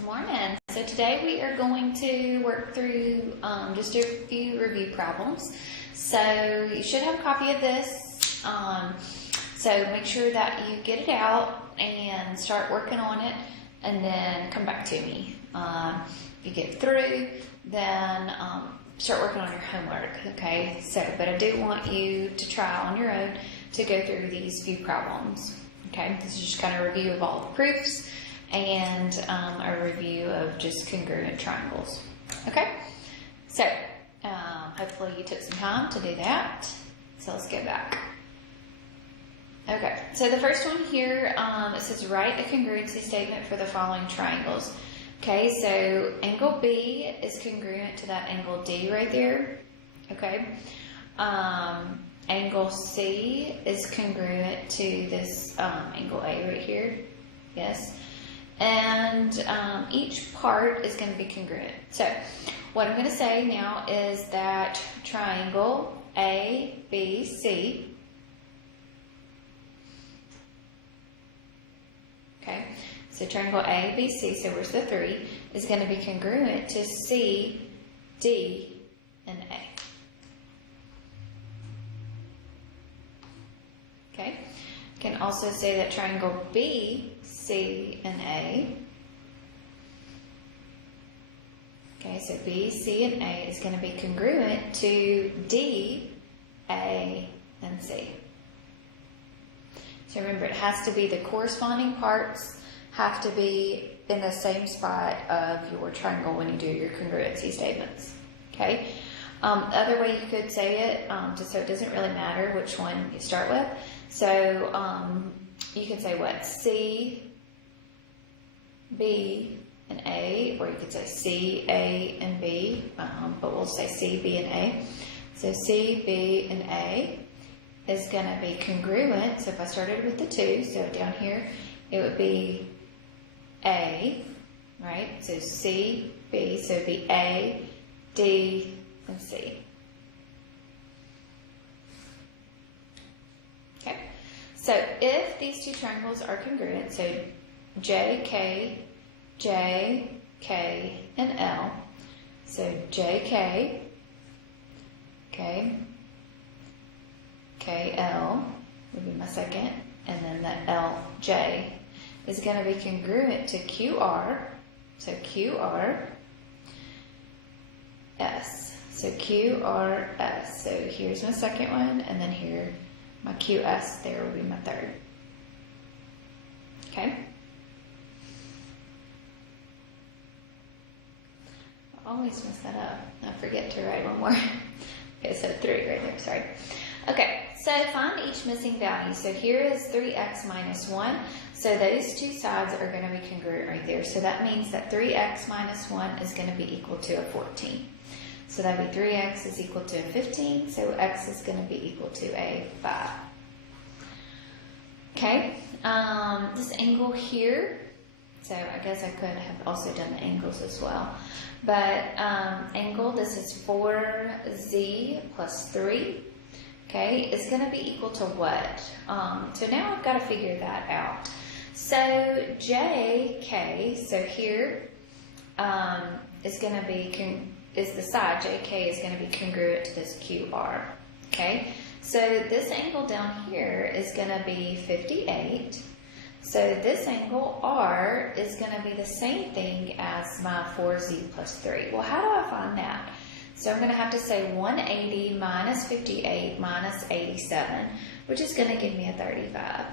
Good morning. So today we are going to work through just a few review problems. So you should have a copy of this. So make sure that you get it out and start working on it and then come back to me. If you get through, then start working on your homework, okay? So, but I do want you to try on your own to go through these few problems, okay? This is just kind of a review of all the proofs and a review of just congruent triangles, okay? So, hopefully you took some time to do that. So let's get back. Okay, so the first one here, it says write a congruency statement for the following triangles. Okay, so angle B is congruent to that angle D right there, okay? Angle C is congruent to this angle A right here, yes? And each part is going to be congruent. So what I'm going to say now is that triangle ABC, okay, so triangle ABC, so where's the 3, is going to be congruent to C, D, and A. Okay, you can also say that triangle B, C, and A, okay, so B, C, and A is going to be congruent to D, A, and C. So remember, it has to be the corresponding parts have to be in the same spot of your triangle when you do your congruency statements, okay? The other way you could say it, just so it doesn't really matter which one you start with. So you can say what? C, B, and A, or you could say C, A, and B, but we'll say C, B, and A. So C, B, and A is going to be congruent. So if I started with the 2, so down here, it would be A, right? So C, B, so it'd be A, D, and C. Okay. So if these two triangles are congruent, so J, K, and L, so JK, okay, KL would be my second, and then the LJ is going to be congruent to QR, so QRS, so QRS, so here's my second one, and then here, my QS there will be my third, okay? I always mess that up. I forget to write one more. Okay, so 3 right there, sorry. Okay, so find each missing value. So here is 3x minus 1. So those two sides are going to be congruent right there. So that means that 3x minus 1 is going to be equal to a 14. So that would be 3x is equal to a 15. So x is going to be equal to a 5. Okay, this angle here, so I guess I could have also done the angles as well. But angle, this is 4z plus 3. Okay, is going to be equal to what? So now I've got to figure that out. So JK, so here is going to be, is the side, JK is going to be congruent to this QR. Okay, so this angle down here is going to be 58. So this angle R is going to be the same thing as my 4z plus 3. Well, how do I find that? So I'm going to have to say 180 minus 58 minus 87, which is going to give me a 35.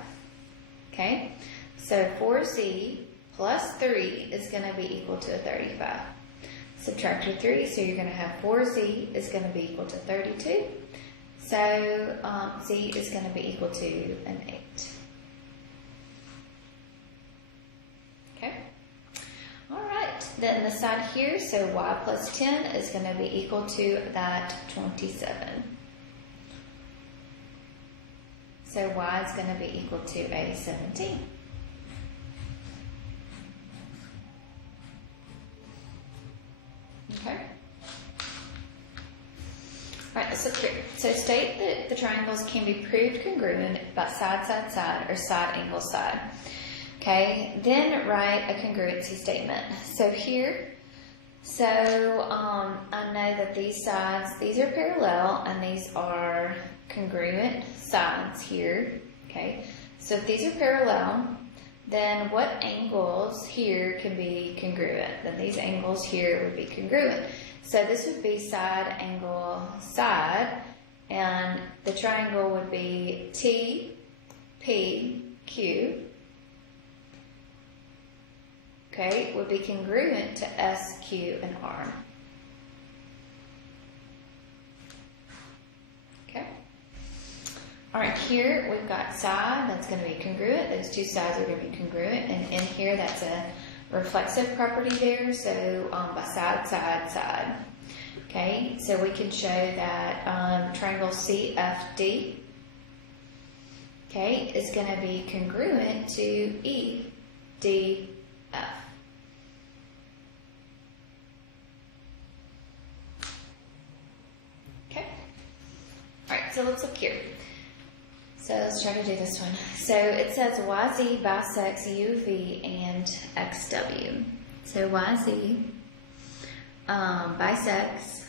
Okay, so 4z plus 3 is going to be equal to a 35. Subtract your 3, so you're going to have 4z is going to be equal to 32. So z is going to be equal to an 8. Okay. All right, then the side here, so y plus 10 is going to be equal to that 27. So y is going to be equal to a 17. Okay. All right, let's look here. So state that the triangles can be proved congruent by side, side, side, or side, angle, side. Okay, then write a congruency statement. So here, I know that these sides, these are parallel and these are congruent sides here. Okay, so if these are parallel, then what angles here can be congruent? Then these angles here would be congruent. So this would be side, angle, side, and the triangle would be T, P, Q. Okay, would be congruent to S, Q, and R. Okay. All right, here we've got side, that's going to be congruent. Those two sides are going to be congruent. And in here, that's a reflexive property there. So by side, side, side. Okay, so we can show that triangle CFD, okay, is going to be congruent to EDF. Okay. All right, so let's look here. So let's try to do this one. So it says YZ bisects UV and XW. So YZ bisects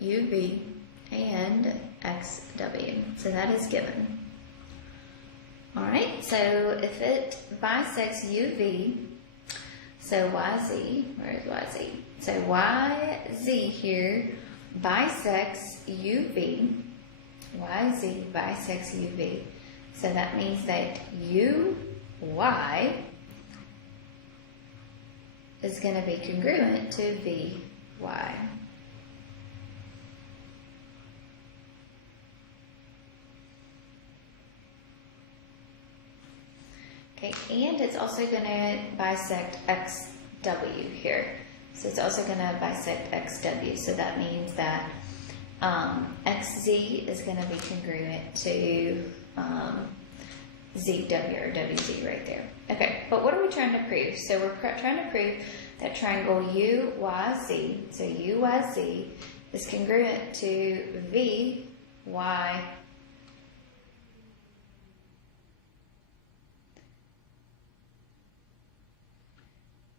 UV and XW. So that is given. All right, so if it bisects UV, so YZ, where is YZ? So YZ here bisects UV. YZ bisects UV. So that means that UY is going to be congruent to VY. Okay, and it's also going to bisect XW here. So it's also going to bisect XW. So that means that XZ is going to be congruent to ZW or WZ right there. Okay, but what are we trying to prove? So we're trying to prove that triangle UYZ, so UYZ is congruent to VY.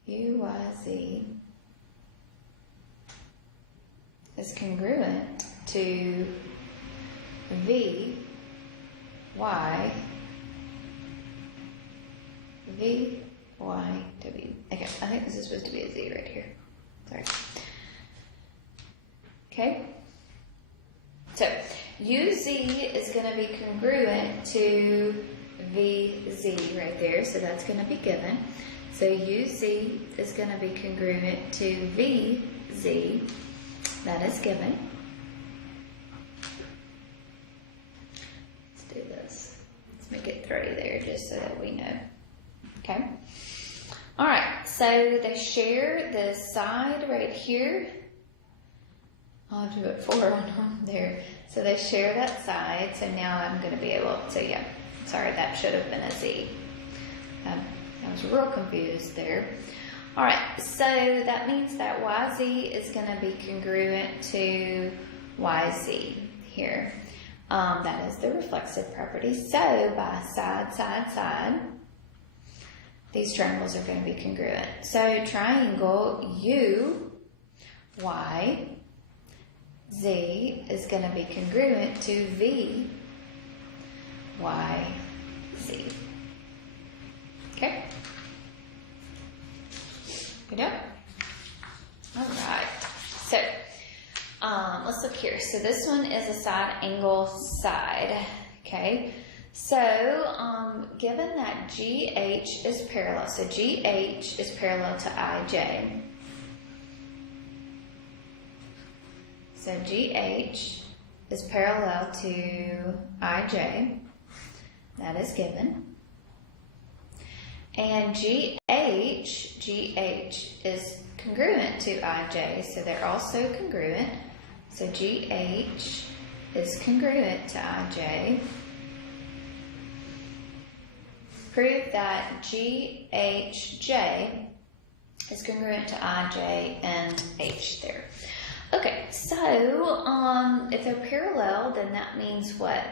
UYZ is congruent to VY, VYW. Okay, I think this is supposed to be a Z right here. Sorry. Okay. So UZ is going to be congruent to VZ right there. So that's going to be given. So UZ is going to be congruent to VZ. That is given. Let's do this. Let's make it 30 there just so that we know. Okay. All right. So they share the side right here. I'll do it 4 on there. So they share that side. So now I'm going to be able to, yeah. Sorry, that should have been a Z. I was real confused there. All right, so that means that YZ is going to be congruent to YZ here. That is the reflexive property. So by side, side, side, these triangles are going to be congruent. So triangle UYZ is going to be congruent to VYZ. Okay. Good up. All right. So let's look here. So this one is a side angle side. Okay. So given that GH is parallel, so GH is parallel to IJ. So GH is parallel to IJ. That is given. And GH is congruent to IJ, so they're also congruent. So GH is congruent to IJ. Prove that GHJ is congruent to IJ and H there. Okay, so if they're parallel, then that means what?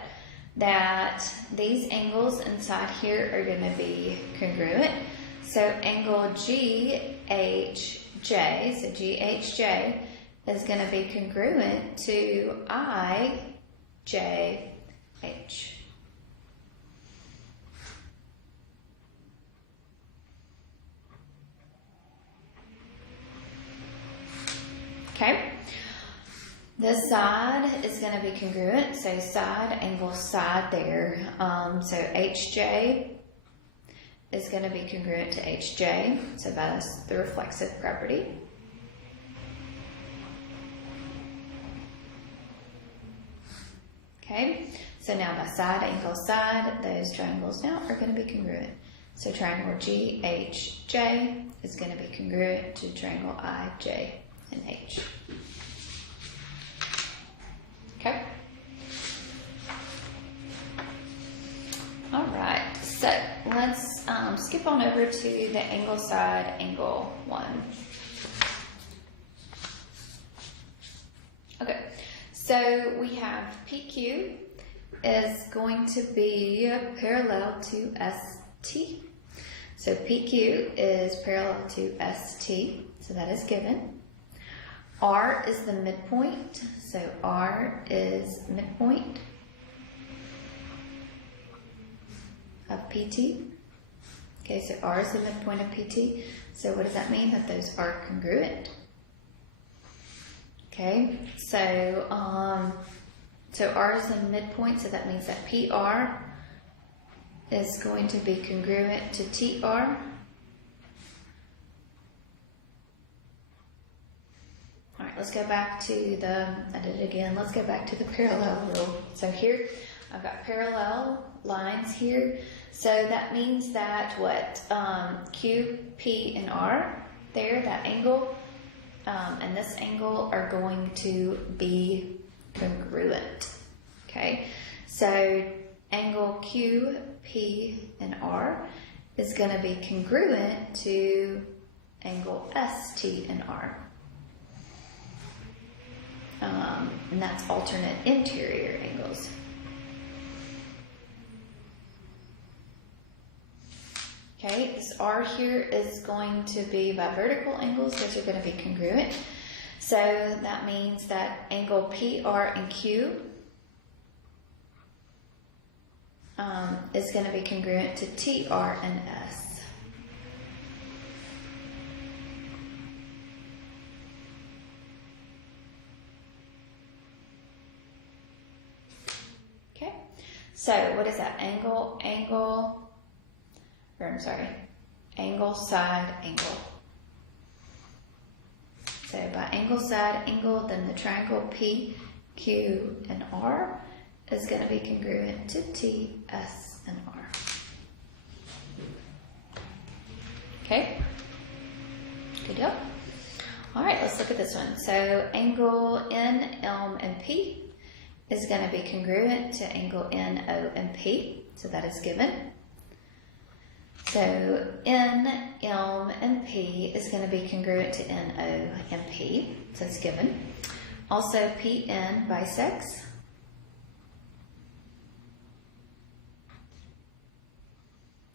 that these angles inside here are going to be congruent. So angle GHJ, so GHJ is going to be congruent to IJH. Okay, this side is going to be congruent, so side, angle, side there. So HJ is going to be congruent to HJ, so that is the reflexive property. Okay, so now by side, angle, side, those triangles now are going to be congruent. So triangle GHJ is going to be congruent to triangle IJ and H. Okay. All right, so let's skip on over to the angle side, angle 1. Okay, so we have PQ is going to be parallel to ST. So PQ is parallel to ST, so that is given. R is the midpoint, so R is midpoint of PT. Okay, so R is the midpoint of PT. So what does that mean? That those are congruent. Okay, so R is the midpoint, so that means that PR is going to be congruent to TR. All right, let's go back to I did it again. Let's go back to the parallel rule. So here, I've got parallel lines here. So that means that what? Q, P, and R there, that angle, and this angle are going to be congruent. Okay, so angle Q, P, and R is going to be congruent to angle ST and R. And that's alternate interior angles. Okay, this R here is going to be by vertical angles, those are going to be congruent. So that means that angle PR and Q is going to be congruent to TR and S. Okay, so what is that? Angle, side, angle. So by angle, side, angle, then the triangle P, Q, and R is going to be congruent to T, S, and R. Okay, good deal. All right, let's look at this one. So angle N, L, and P is going to be congruent to angle N, O, and P. So that is given. So N, M, and P is going to be congruent to N, O, and P. So it's given. Also PN bisects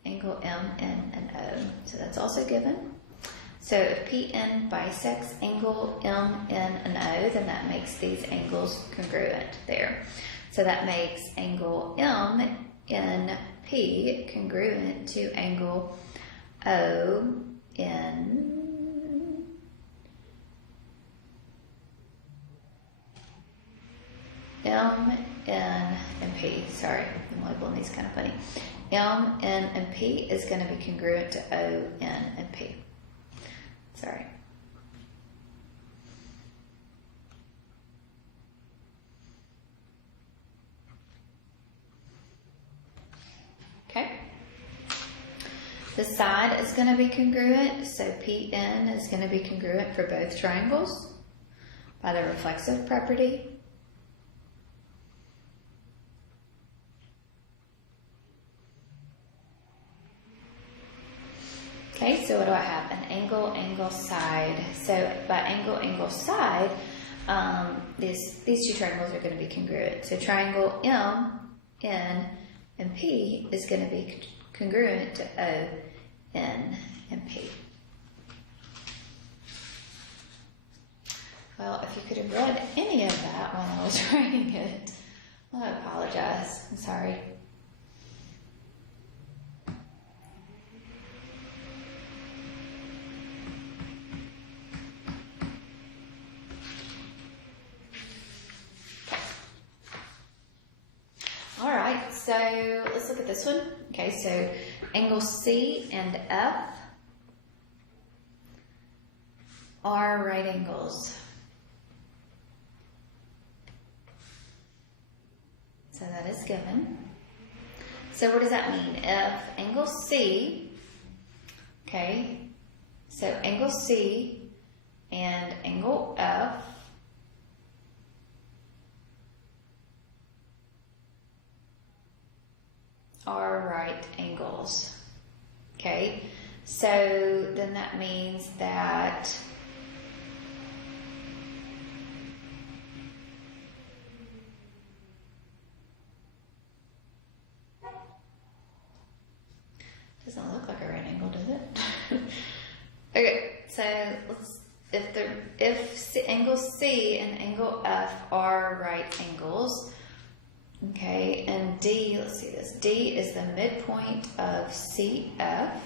angle M, N, and O. So that's also given. So if PN bisects angle M, N, and O, then that makes these angles congruent there. So that makes angle M, N, P congruent to angle O, N, M, N, and P. Sorry, I'm labeling these kind of funny. M, N, and P is going to be congruent to O, N, and P. Sorry. Okay. The side is going to be congruent, so PN is going to be congruent for both triangles by the reflexive property. Okay, so what do I have? An angle, angle, side. So by angle, angle, side, these two triangles are going to be congruent. So triangle M, N, and P is going to be congruent to O, N, and P. Well, if you could have read any of that when I was writing it, I apologize. I'm sorry. All right, so let's look at this one. Okay, so angles C and F are right angles. So that is given. So what does that mean? If angle C, okay, so angle C and angle F are right angles. Okay, so then that means that doesn't look like a right angle, does it? Okay, so if angle C and angle F are right angles, okay, and D, let's see this, D is the midpoint of CF.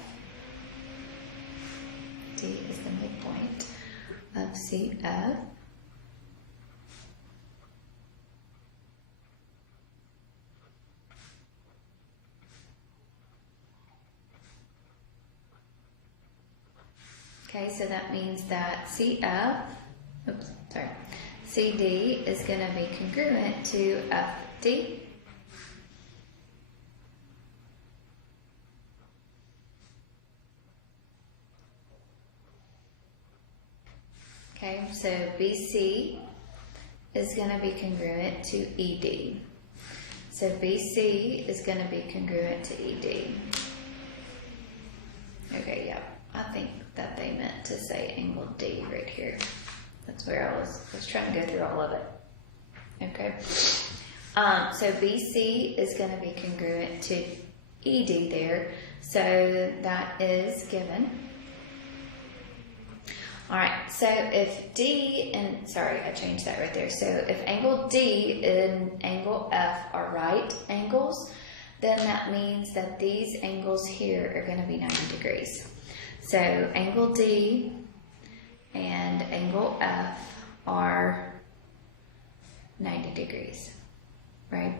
D is the midpoint of CF. Okay, so that means that CD is going to be congruent to FD. Okay, so BC is going to be congruent to ED. So BC is going to be congruent to ED. Okay, yeah, I think that they meant to say angle D right here. That's where I was trying to go through all of it. Okay. So BC is going to be congruent to ED there. So that is given. All right. So if D and, sorry, I changed that right there. So if angle D and angle F are right angles, then that means that these angles here are going to be 90 degrees. So angle D and angle F are 90 degrees, right?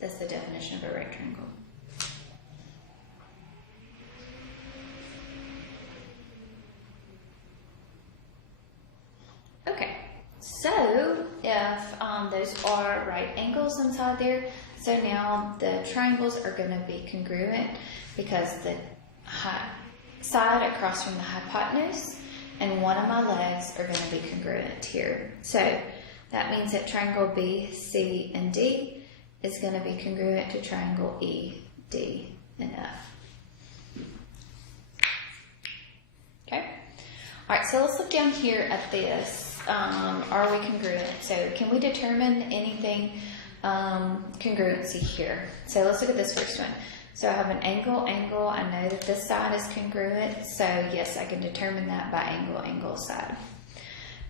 That's the definition of a right triangle. Okay, so if those are right angles inside there, so now the triangles are going to be congruent because the side across from the hypotenuse and one of my legs are going to be congruent here. So that means that triangle B, C, and D is going to be congruent to triangle E, D, and F. Okay. All right, so let's look down here at this. Are we congruent? So can we determine anything congruency here? So let's look at this first one. So I have an angle. I know that this side is congruent. So yes, I can determine that by angle, side.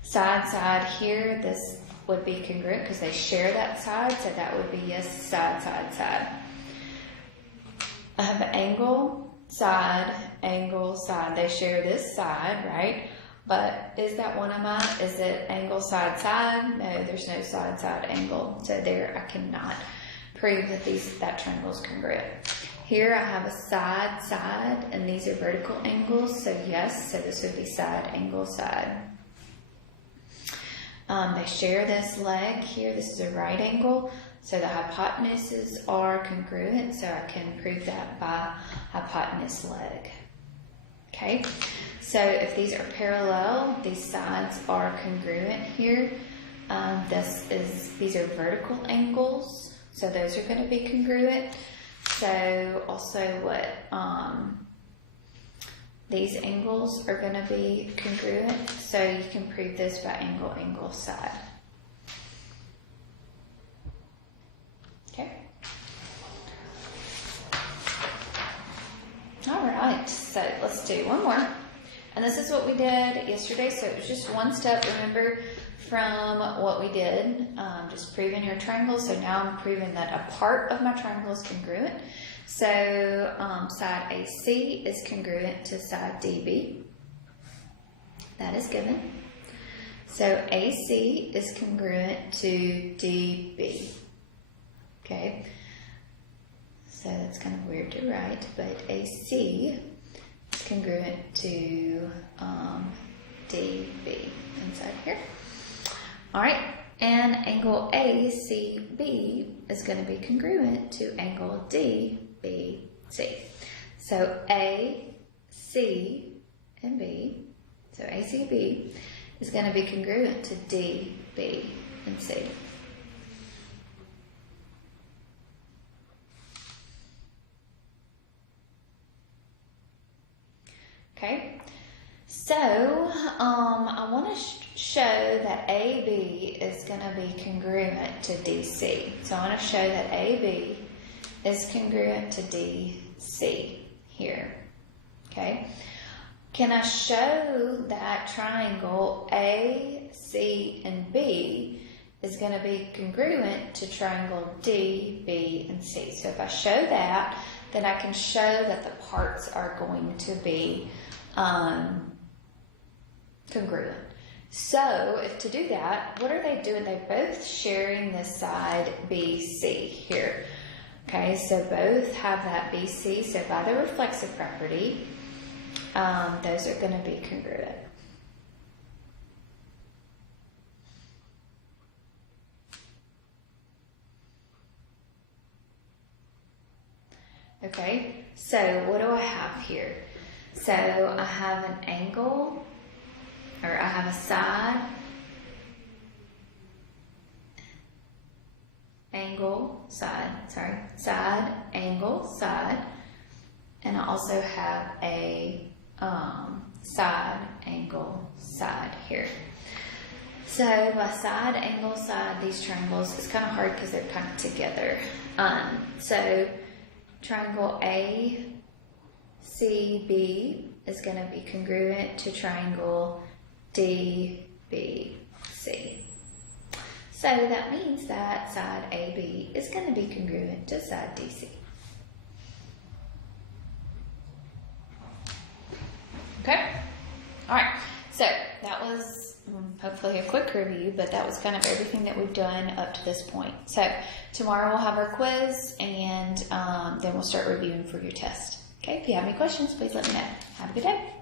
Side here, this would be congruent because they share that side. So that would be yes, side. I have angle, side. They share this side, right? But is that one of mine? Is it angle, side? No, there's no side, angle. So there I cannot prove that that triangle is congruent. Here I have a side, and these are vertical angles. So yes, so this would be side, angle, side. They share this leg here. This is a right angle. So the hypotenuses are congruent. So I can prove that by hypotenuse leg. Okay. So if these are parallel, these sides are congruent here. These are vertical angles, so those are going to be congruent. So also what these angles are going to be congruent, so you can prove this by angle, angle, side. Okay. All right, so let's do one more. And this is what we did yesterday, so it was just one step, remember, from what we did, just proving your triangle. So now I'm proving that a part of my triangle is congruent. So side AC is congruent to side DB. That is given. So AC is congruent to DB. Okay. So that's kind of weird to write, but AC is congruent to DB inside here. All right, and angle ACB is going to be congruent to angle DBC. So AC and B, so ACB is going to be congruent to DB and C. Okay, so I want to show that AB is going to be congruent to DC. So I want to show that AB is congruent to DC here. Okay, can I show that triangle A, C, and B is going to be congruent to triangle D, B, and C? So if I show that, then I can show that the parts are going to be congruent. So if to do that, what are they doing? They're both sharing this side BC here. Okay, so both have that BC. So by the reflexive property, those are going to be congruent. Okay, so what do I have here? So I have an angle, or I have a side, angle, side, side, angle, side, and I also have a side, angle, side here. So by side, angle, side, these triangles, it's kind of hard because they're kind of together. So triangle ACB is going to be congruent to triangle DBC. So that means that side AB is going to be congruent to side DC. Okay? All right. So that was hopefully a quick review, but that was kind of everything that we've done up to this point. So tomorrow we'll have our quiz, and then we'll start reviewing for your test. Okay? If you have any questions, please let me know. Have a good day.